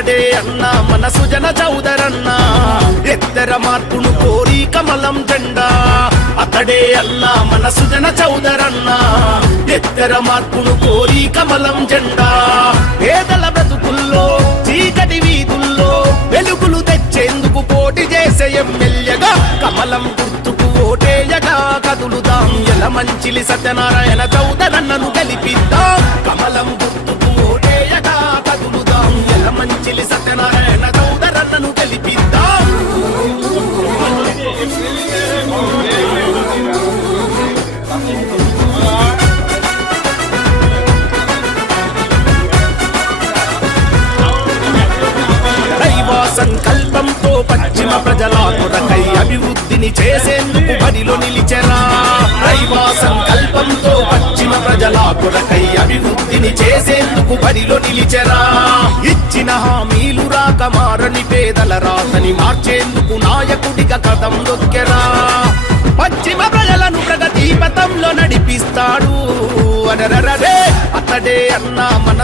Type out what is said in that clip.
అతడే అన్న మన సుజన చౌదరన్న ఎత్తర మార్పును కోరి కమలం జెండా అతడే అన్న మన సుజన చౌదరన్న ఎత్తర మార్పును కోరి కమలం జెండా పేదల బ్రతుకుల్లో చీకటి వీధుల్లో వెలుగులు తెచ్చేందుకు పోటీ చేసే ఎమ్మెల్యేగా కమలం గుర్తుకు ఓటేయగా కదులుదాం యలమంచిలి సత్యనారాయణ చౌదరన్నను గెలిపిద్దాం కమలం గుర్తుకు ఓటేయగా కదులుదాం యలమంచిలి సత్యనారాయణ చౌదరన్నను గెలిపిద్దాం సంకల్పంతో పశ్చిమ ప్రజల కొరకై అభివృద్ధిని చేసేందుకు బరిలో నిలిచెరా దైవా సంకల్పంతో పశ్చిమ ప్రజల కొరకై అభివృద్ధిని చేసేందుకు బరిలో నిలిచెరా ఇచ్చిన హామీలు రాక మారని పేదల రాతని మార్చేందుకు నాయకుడిగా కదం దొక్కెరా పశ్చిమ ప్రజలను ప్రగతి పథంలో నడిపిస్తాడు అరరరే అతడే అన్న మన